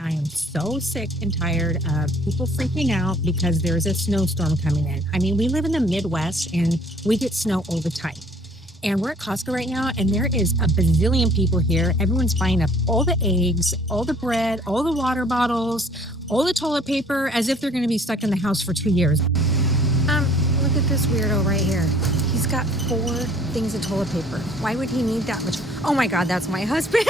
I am so sick and tired of people freaking out because there's a snowstorm coming in. I mean, we live in the Midwest and we get snow all the time. And we're at Costco right now, and there is a bazillion people here. Everyone's buying up all the eggs, all the bread, all the water bottles, all the toilet paper, as if they're going to be stuck in the house for 2 years. Look at this weirdo right here. He's got 4 things of toilet paper. Why would he need that much? Oh my God, that's my husband.